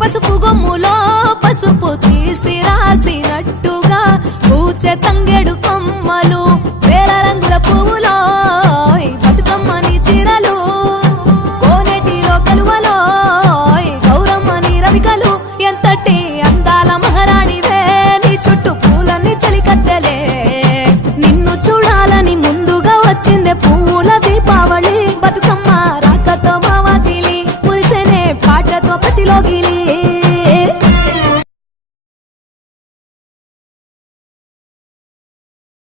పసుపు గొమ్ములో పసుపు తీసి రాసినట్టుగా పూచె తంగెడు కొమ్మలు వేల రంగుల పువ్వులో బతుకమ్మని చీరలు కోనేటిలో కలువలో గౌరమ్మని రవికలు ఎంతటి అందాల మహారాణివే నీ చుట్టూ పూలన్నీ చలికత్తెలే నిన్ను చూడాలని ముందుగా వచ్చిందే పువ్వుల దీపావళి బతుకమ్మ రాకతో మావాతిలి మురిసెనే పాటతో ప్రతిలోకి